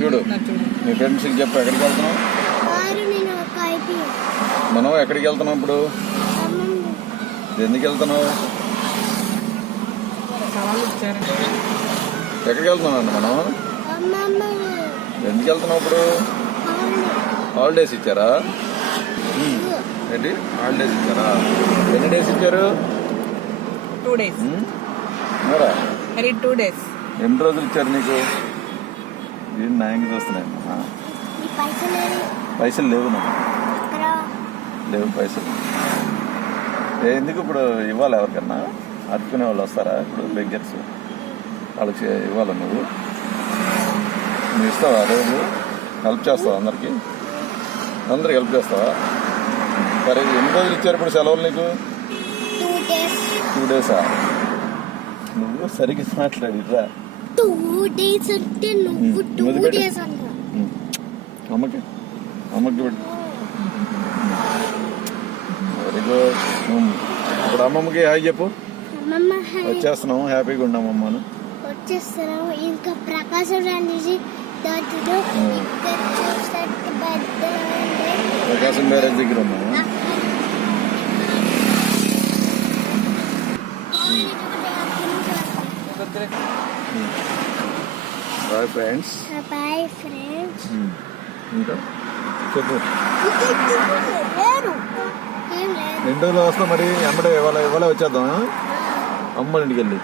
చూడు మీ ఫ్రెండ్స్కి చెప్పు ఎక్కడికి వెళ్తున్నావు. మనం ఎక్కడికి వెళ్తున్నాం ఇప్పుడు, ఎందుకు వెళ్తున్నావు, ఎక్కడికి వెళ్తున్నాం అండి మనం, ఎందుకు వెళ్తున్నావు ఇప్పుడు. హాలిడేస్ ఇచ్చారా, ఏంటి హాలిడేస్ ఇచ్చారా, ఎన్ని డేస్ ఇచ్చారు. 2 days. మరా 2 days. ఎన్ని రోజులు ఇచ్చారు నీకు. ఏం నాయంగా చూస్తున్నాయి, పైసలు లేవు నాకు, లేవు పైసలు. ఎందుకు ఇప్పుడు ఇవ్వాలి ఎవరికన్నా, అడుక్కునే వాళ్ళు వస్తారా ఇప్పుడు బెగ్గర్స్, వాళ్ళకి ఇవ్వాలి నువ్వు ఇస్తావా, రోజు హెల్ప్ చేస్తావా, అందరికి హెల్ప్ చేస్తావా. సరే ఎన్ని రోజులు ఇచ్చారు ఇప్పుడు సెలవులు నీకు. 2 days. నువ్వు సరిగ్గా మాట్లాడిరా. 2 days అంటే నువ్వు 2 days అన్నా. అమ్మకి పెట్టు. Very good. ఇప్పుడు అమ్మమ్మకి హాయ్ చెప్పు. వచ్చేస్తున్నాము, హ్యాపీగా ఉన్నాము అమ్మను. వచ్చేస్తున్నాము. ఇంకా ప్రకాశం రాజు ప్రకాశం బ్యారేజ్ దగ్గర ఉన్నాము. Bye friends. ఇంకా చెప్పు, 2 రోజులు వస్తాం మరి. అమ్మడే ఇవాళ వచ్చేద్దాం అమ్మ ఇంటికి వెళ్ళి.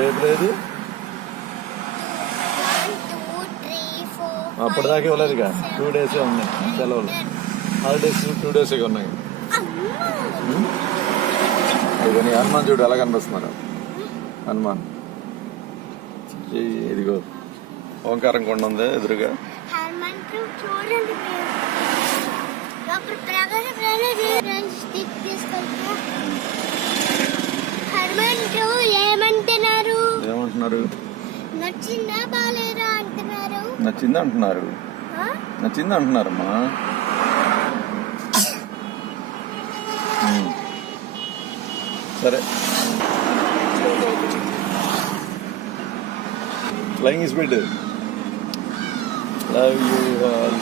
రేపు లేదు, అప్పటిదాకా ఇవ్వలేదు ఇక. 2 days ఉన్నాయి సెలవులు, హాలిడేస్ 2 days ఉన్నాయి. ఇదిగో హనుమాన్ చూడు ఎలా కనిపిస్తున్నాడు. హనుమాన్ ఇదిగో ఓంకారం కొండ ఉంది ఎదురుగా. ఏమంటున్నారు, నచ్చింది అంటున్నారమ్మా. సరే flying speed. Love you all.